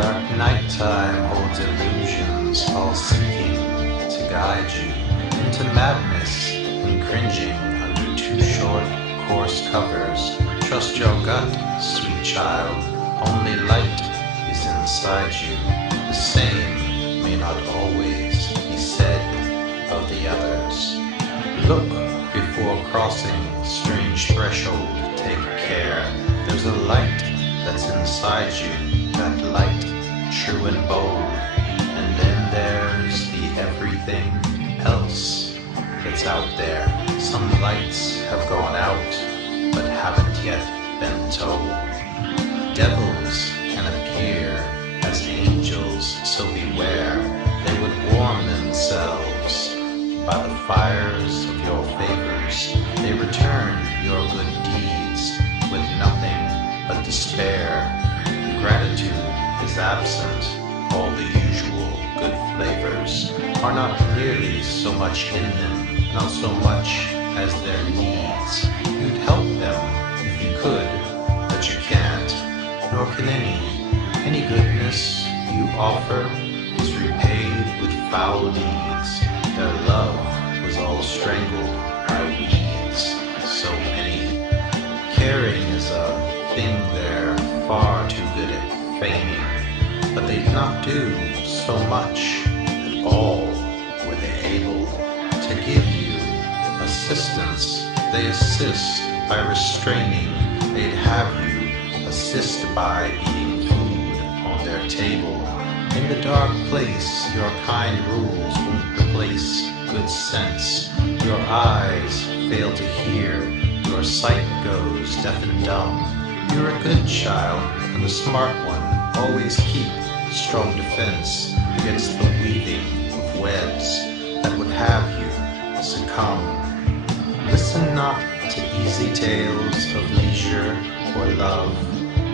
Dark nighttime holds illusions, all seeking to guide you into madness and cringing under too short, coarse covers. Trust your gut, sweet child, only light is inside you. The same may not always be said of the others. Look before crossing strange threshold, take care. There's a light that's inside you, that light, true and bold. And then there's the everything else that's out there. Some lights have gone out, but haven't yet been told. Devils can appear as angels, so beware. They would warm themselves by the fires of your favors. They return your good deeds with nothing but despair. Gratitude is absent. All the usual good flavors are not nearly so much in them, not so much as their needs. You'd help them if you could, but you can't, nor can any goodness you offer is repaid with foul deeds. Their love was all strangled by weeds, so many. Caring is a thing they're far too good at feigning, but they do not do so much at all were they able to give you assistance. They assist by restraining, they'd have you assist by eating food on their table. In the dark place, your kind rules won't replace good sense. Your eyes fail to hear, your sight goes deaf and dumb. You're a good child and a smart one. Always keep strong defense against the weaving of webs that would have you succumb. Listen not to easy tales of leisure or love.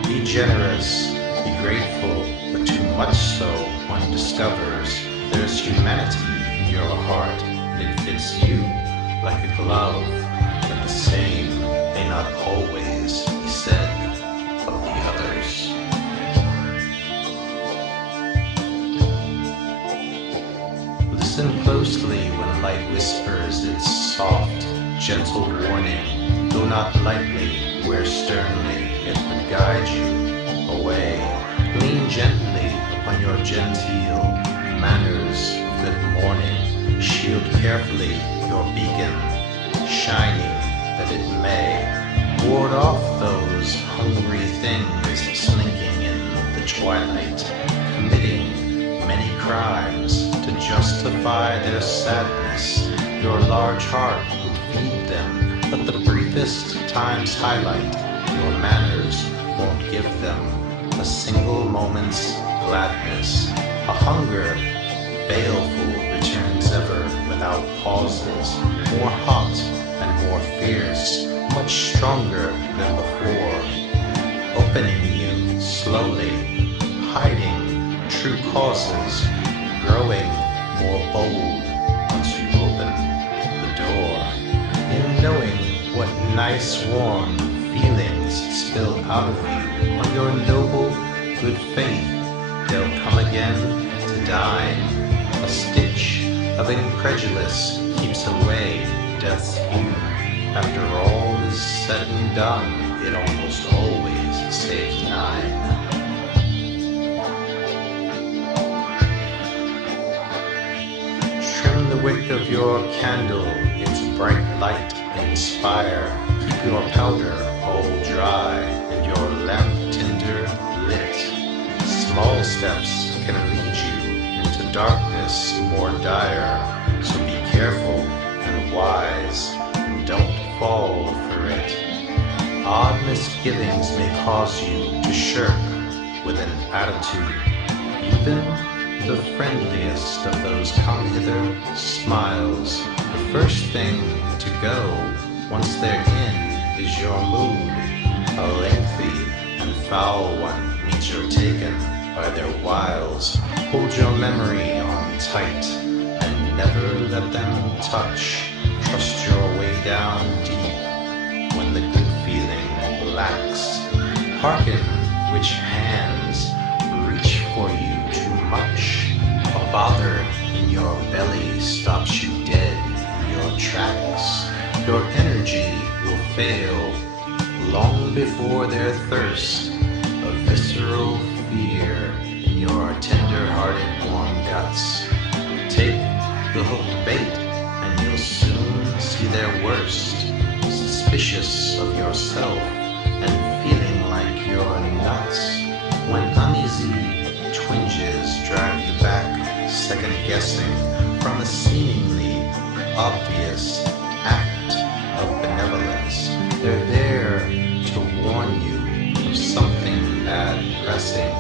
Be generous, be grateful, but too much so one discovers there's humanity in your heart, and it fits you like a glove. But the same may not always be said of the others. Listen closely when light whispers its soft, gentle warning. Go not lightly where sternly it would guide you away. Lean gently upon your genteel manners of good morning. Shield carefully your beacon, shining that it may ward off those hungry things slinking in the twilight, committing many crimes to justify their sadness. Your large heart would feed them, but the briefest times highlight. Your manners won't give them a single moment's gladness. A hunger baleful returns ever without pauses, more hot and more fierce, much stronger than before, opening you slowly, hiding true causes, growing more bold once you open the door. In knowing what nice warm feelings spill out of you on your noble good faith, they'll come again to dine. A stitch of incredulous keeps away death's hue. After all is said and done, it almost always saves 9. Trim the wick of your candle, its bright light inspire. Keep your powder all dry and your lamp tinder lit. Small steps can lead you into darkness more dire, so be careful and wise and don't fall for it. Odd misgivings may cause you to shirk with an attitude. Even the friendliest of those come hither smiles. The first thing to go, once they're in, is your mood. A lengthy and foul one means you're taken by their wiles. Hold your memory on tight and never let them touch. Trust your way down deep when the good feeling lacks. Hearken which hands reach for bother in your belly stops you dead in your tracks. Your energy will fail long before their thirst, a visceral fear in your tender-hearted warm guts. Take the hooked bait and you'll soon see their worst, suspicious of yourself and feeling like you're nuts. When uneasy twinges drive you back, second-guessing from a seemingly obvious act of benevolence, they're there to warn you of something bad pressing.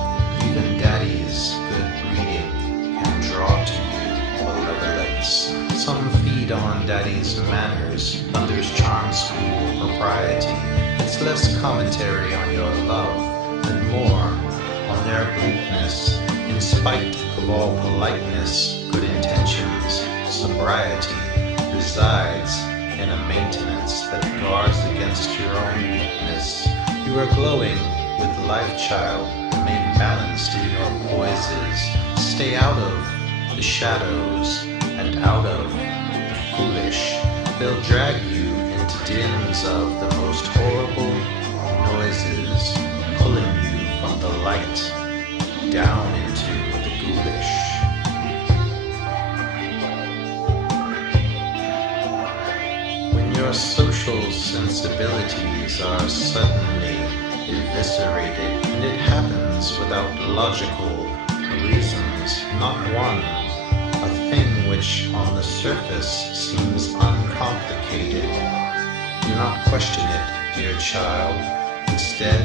Even daddy's good breeding can draw to you malevolence. Some feed on daddy's manners, others charm school propriety. It's less commentary on your love and more on their bleakness. In spite of all politeness, good intentions, sobriety resides in a maintenance that guards against your own weakness. You are glowing with life, child. Remain balanced in your poises. Stay out of the shadows and out of the foolish. They'll drag you into dens of the most horrible noises, pulling you from the light down into the ghoulish. When your social sensibilities are suddenly eviscerated, and it happens without logical reasons, not one, a thing which on the surface seems uncomplicated. Do not question it, dear child. Instead,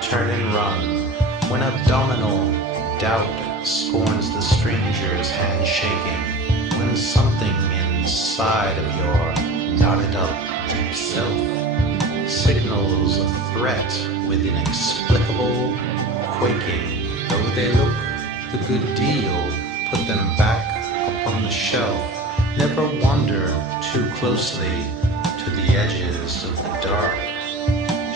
turn and run. When abdominal doubt scorns the stranger's handshaking, when something inside of your knotted up deep self signals a threat with inexplicable quaking, though they look the good deal, put them back upon the shelf. Never wander too closely to the edges of the dark.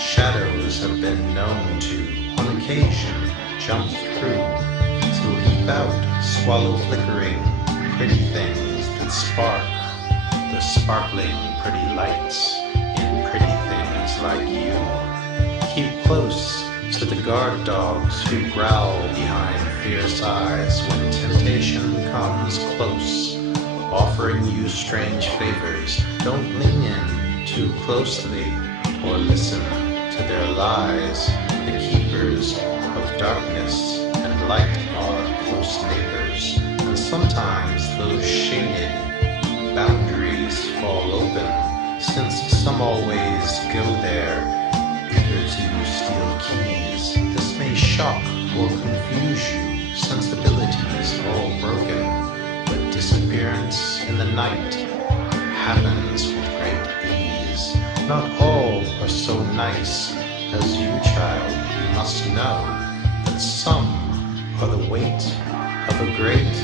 Shadows have been known to, on occasion, jump through, to leap out, swallow flickering, pretty things that spark, the sparkling pretty lights in pretty things like you. Keep close to the guard dogs who growl behind fierce eyes when temptation comes close, offering you strange favors. Don't lean in too closely or listen to their lies. The keepers of darkness and light are close neighbors, and sometimes those shaded boundaries fall open, since some always go there, eager to steal keys. This may shock or confuse you, sensibilities all broken, but disappearance in the night happens with great ease. Not all are so nice as you, child. You must know that some are the weight of a great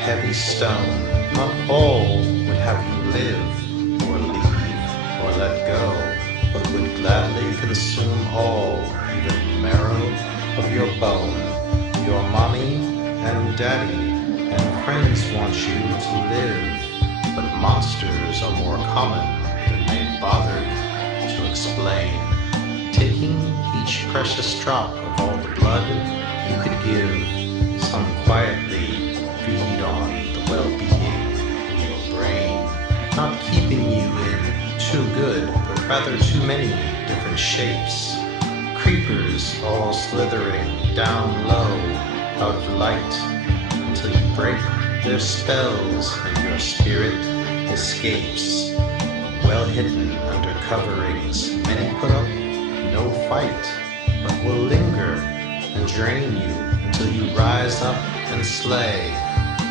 heavy stone. Not all would have you live or leave or let go, but would gladly consume all, even the marrow of your bone. Your mommy and daddy and friends want you to live, but monsters are more common than they bothered to explain. Taking each precious drop of all the blood you could give, some quietly feed on the well-being in your brain, not keeping you in too good, but rather too many different shapes. Creepers all slithering down low out of light until you break their spells and your spirit escapes. Well hidden under coverings, many put up no fight, but will linger and drain you until you rise up and slay.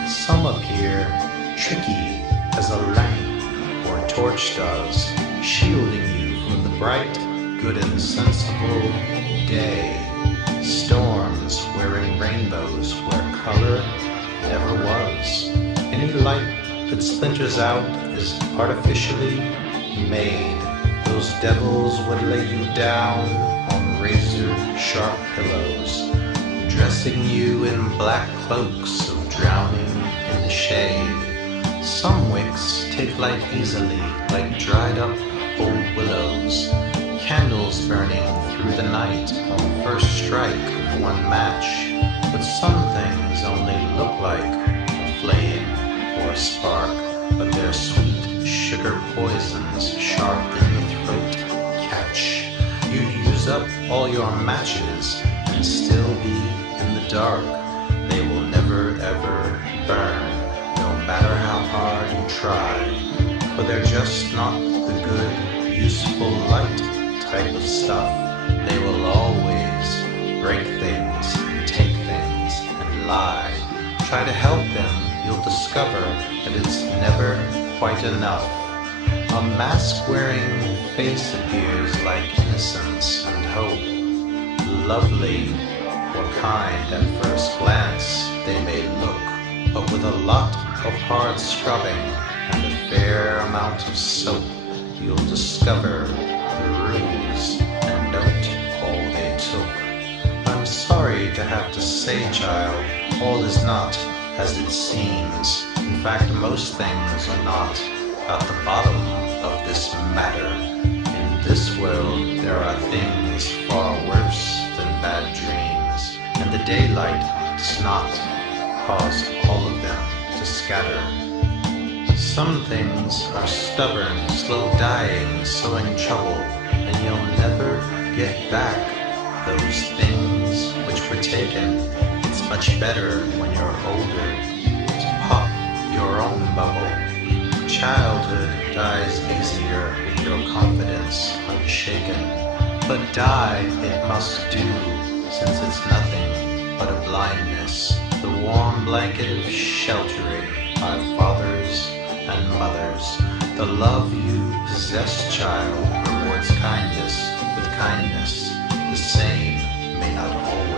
Some appear tricky as a lamp or a torch does, shielding you from the bright, good and sensible day. Storms wearing rainbows where color never was. Any light that splinters out is artificially made. Those devils would lay you down on razor-sharp pillows, dressing you in black cloaks of drowning and shade. Some wicks take light easily, like dried up old willows, candles burning through the night on first strike of one match. But some things only look like a flame or a spark, but their sweet sugar poisons sharp in the throat catch. You'd use up all your matches and still be in the dark. They will never ever burn, no matter how hard you try, for they're just not the good, useful light type of stuff. They will always break things and take things and lie. Try to help them, you'll discover that it's never quite enough. A mask-wearing face appears like innocence and hope. Lovely or kind at first glance they may look, but with a lot of hard scrubbing and a fair amount of soap, you'll discover the ruse and don't all they took. I'm sorry to have to say, child, all is not as it seems. In fact, most things are not at the bottom of this matter. In this world, there are things far worse than bad dreams, and the daylight does not cause all of them to scatter. Some things are stubborn, slow dying, so in trouble, and you'll never get back those things which were taken. It's much better when you're older to pop your own bubble. Childhood dies easier with your confidence unshaken, but die it must do, since it's nothing but a blindness, the warm blanket of sheltering our fathers and mothers. The love you possess, child, rewards kindness with kindness. The same may not always